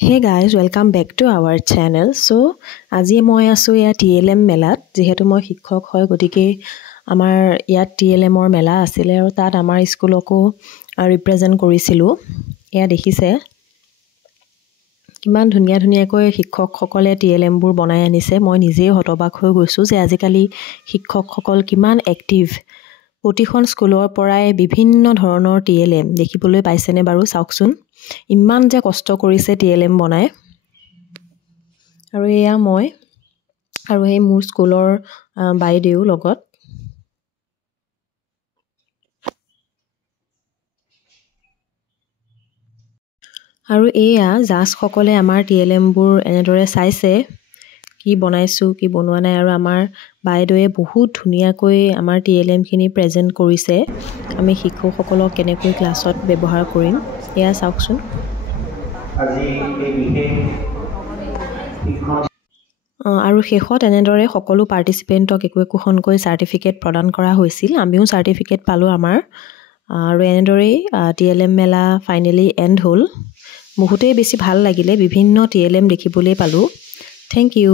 Hey guys, welcome back to our channel. So, আজি মই আছো ইয়া TLM মেলাত যেহেতু মই শিক্ষক হয় গতিকে আমাৰ ইয়াত TLM ৰ মেলা আছিল আৰু তাত আমাৰ স্কুলকো ৰিপ্ৰেজেন্ট কৰিছিলো। ইয়া দেখিছে কিমান ধুনিয়া ধুনিয়াকৈ শিক্ষকসকলে TLM বোৰ বনাই আনিছে। মই নিজেই হতবাক হৈ গৈছো যে আজিকালি শিক্ষকসকল কিমান এক্টিভ। প্ৰতিখন স্কুলৰ পৰাই বিভিন্ন ধৰণৰ TLM দেখিবলৈ পাইছেনে বাৰু চাওকচোন। ইমান যে কষ্ট কৰিছে TLM বনাই আৰু এয়া মই আৰু এই মোৰ স্কুলৰ বাইদেউ লগত আৰু এয়া জাজ সকলে আমাৰ TLM বোৰ এনেদৰে চাইছে কি বনাইছো কি বনোৱা নাই আৰু আমাৰ বাইদেউৱে বহুত ধুনিয়াকৈ আমাৰ TLM খিনি প্ৰেজেন্ট কৰিছে। আমি শিক্ষকসকলক কেনেকৈ ক্লাছত ব্যৱহাৰ কৰিম এয়া চাওকচোন। আজি এই বিশেষ আৰু শেষত এনেদৰে সকলো পাৰ্টিসিপেন্টক একোখনকৈ সাৰ্টিফিকেট প্ৰদান কৰা হৈছিল। আমিও সাৰ্টিফিকেট পালো আমাৰ আৰু এনেদৰে TLM মেলা ফাইনালি এন্ড হ'ল। বহুতেই বেছি ভাল লাগিলে বিভিন্ন TLM দেখিবলৈ পালো। Thank U.